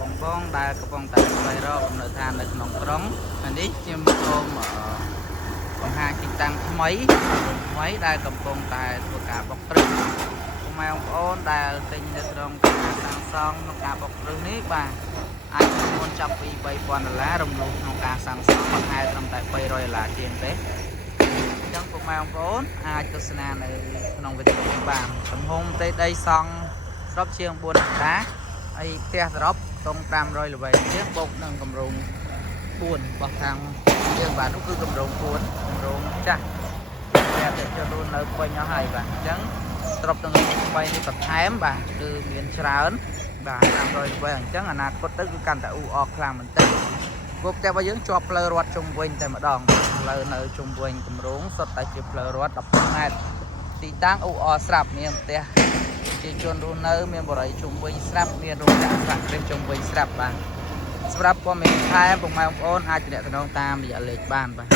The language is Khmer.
បងបងដែលកំពុងតែស្វែងរកកំណត់ឋាននៅក្នុងក្រុងនេះខ្ញុំសូមបង្ហាញទីតាំងថ្មីដែលកំពុងតែធ្វើការបុកគ្រឹះពុកម៉ែបងប្អូនដែលទិញនៅក្នុងសាងសង់ក្នុងការបុកគ្រឹះនេះបាទអាចមានចាប់ពី$3000រំលោះក្នុងការសាងសង់បន្ថែមត្រឹមតែ$300ជាងទេអញ្ចឹងពុកម៉ែបងប្អូនអាចទស្សនានៅក្នុងវីដេអូនេះបានទំហំផ្ទៃដីសង់សរុបជាង4ហិកតាហើយផ្ទះសរុបតង់500ល្វែងជាងបូកនឹងគម្រោង4របស់ខាងយើងបាទនោះគឺគម្រោង4គម្រោងចាស់តែទៅចូលនៅពេញអស់ហើយបាទអញ្ចឹងសរុបទាំង3នេះបន្ថែមបាទគឺមានច្រើនបាទ500ល្វែងអញ្ចឹងអនាគតទៅគឺកាន់តែអ៊ូអរខ្លាំងមែនទែនព្រោះផ្ទះរបស់យើងជាប់ផ្លូវរដ្ឋជុំវិញតែម្ដងផ្លូវនៅជុំវិញគម្រោងសុទ្ធតែជាផ្លូវរដ្ឋ15ម៉ែត្រទីតាំងអ៊ូអរស្រាប់មានផ្ទះជាជនរស់នៅមានបរិយាជុំវិញស្រាប់មានរោងចក្រសហគ្រាសជុំវិញស្រាប់បាទសម្រាប់ព័ត៌មានថែមពុកម៉ែបងប្អូនអាចទំនាក់ទំនងតាមរយៈលេខបានបាទ